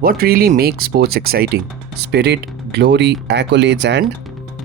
What really makes sports exciting? Spirit, glory, accolades,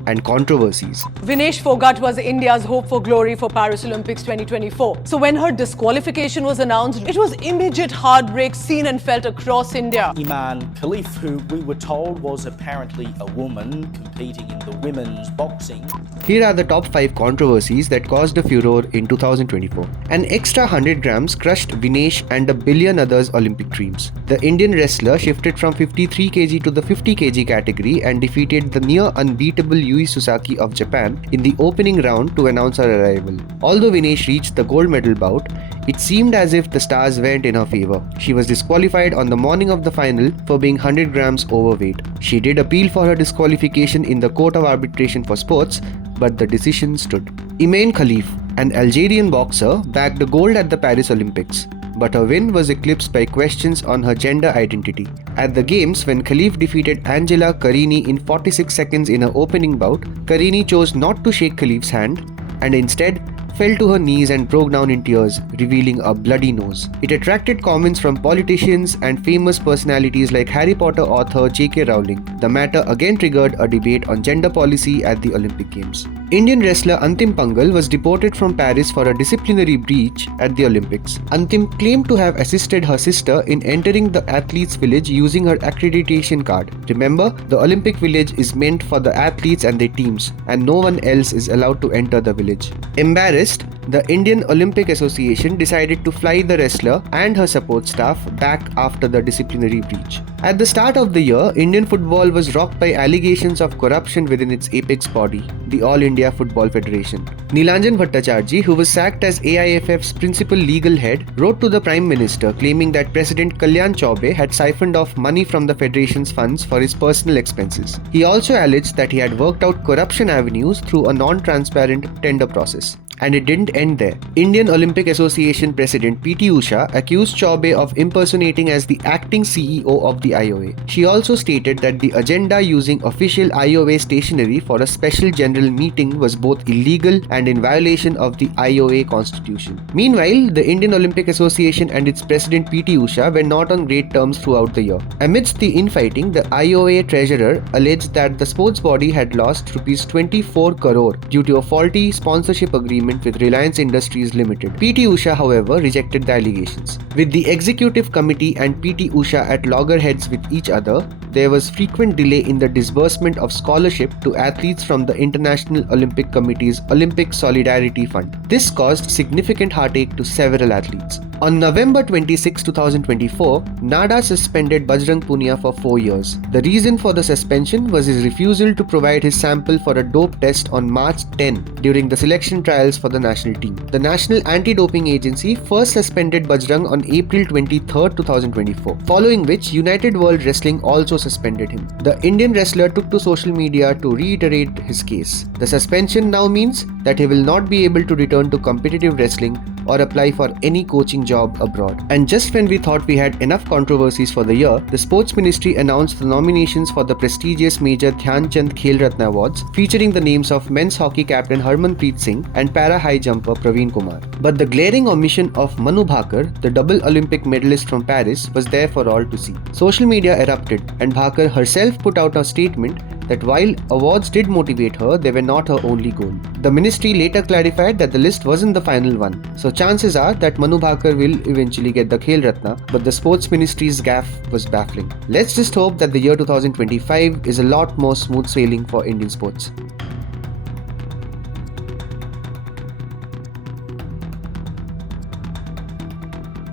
and controversies. Vinesh Fogart was India's hope for glory for Paris Olympics 2024. So when her disqualification was announced, it was immediate heartbreak seen and felt across India. Iman Khalif, who we were told was apparently a woman competing in the women's boxing. Here are the top 5 controversies that caused a furore in 2024. An extra 100 grams crushed Vinesh and a billion others' Olympic dreams. The Indian wrestler shifted from 53 kg to the 50 kg category and defeated the near unbeatable Yui Sasaki of Japan in the opening round to announce her arrival. Although Vinesh reached the gold medal bout, it seemed as if the stars went in her favor. She was disqualified on the morning of the final for being 100 grams overweight. She did appeal for her disqualification in the Court of Arbitration for Sports, but the decision stood. Iman Khalif, an Algerian boxer, bagged a gold at the Paris Olympics, but her win was eclipsed by questions on her gender identity. At the games, when Khalif defeated Angela Carini in 46 seconds in her opening bout, Carini chose not to shake Khalif's hand and instead fell to her knees and broke down in tears, revealing a bloody nose. It attracted comments from politicians and famous personalities like Harry Potter author J.K. Rowling. The matter again triggered a debate on gender policy at the Olympic Games. Indian wrestler Antim Pangal was deported from Paris for a disciplinary breach at the Olympics. Antim claimed to have assisted her sister in entering the athletes' village using her accreditation card. Remember, the Olympic village is meant for the athletes and their teams, and no one else is allowed to enter the village. Embarrassed, the Indian Olympic Association decided to fly the wrestler and her support staff back after the disciplinary breach. At the start of the year, Indian football was rocked by allegations of corruption within its apex body, the All India Football Federation. Nilanjan Bhattacharjee, who was sacked as AIFF's principal legal head, wrote to the Prime Minister claiming that President Kalyan Chaubey had siphoned off money from the Federation's funds for his personal expenses. He also alleged that he had worked out corruption avenues through a non-transparent tender process. And it didn't end there. Indian Olympic Association President P.T. Usha accused Chaubey of impersonating as the acting CEO of the IOA. She also stated that the agenda using official IOA stationery for a special general meeting was both illegal and in violation of the IOA constitution. Meanwhile, the Indian Olympic Association and its president P.T. Usha were not on great terms throughout the year. Amidst the infighting, the IOA treasurer alleged that the sports body had lost Rs 24 crore due to a faulty sponsorship agreement with Reliance Industries Limited. P.T. Usha, however, rejected the allegations. With the executive committee and P.T. Usha at loggerheads with each other, there was frequent delay in the disbursement of scholarship to athletes from the International Olympic Committee's Olympic Solidarity Fund. This caused significant heartache to several athletes. On November 26, 2024, NADA suspended Bajrang Punia for 4 years. The reason for the suspension was his refusal to provide his sample for a dope test on March 10 during the selection trials for the national team. The National Anti-Doping Agency first suspended Bajrang on April 23, 2024, following which United World Wrestling also suspended him. The Indian wrestler took to social media to reiterate his case. The suspension now means that he will not be able to return to competitive wrestling or apply for any coaching job abroad. And just when we thought we had enough controversies for the year, the Sports Ministry announced the nominations for the prestigious Major Dhyan Chand Khel Ratna Awards, featuring the names of men's hockey captain Harmanpreet Singh and para high jumper Praveen Kumar. But the glaring omission of Manu Bhakar, the double Olympic medalist from Paris, was there for all to see. Social media erupted, and Bhakar herself put out a statement that while awards did motivate her, they were not her only goal. The ministry later clarified that the list wasn't the final one, so chances are that Manu Bhakar will eventually get the Khel Ratna, but the sports ministry's gaffe was baffling. Let's just hope that the year 2025 is a lot more smooth sailing for Indian sports.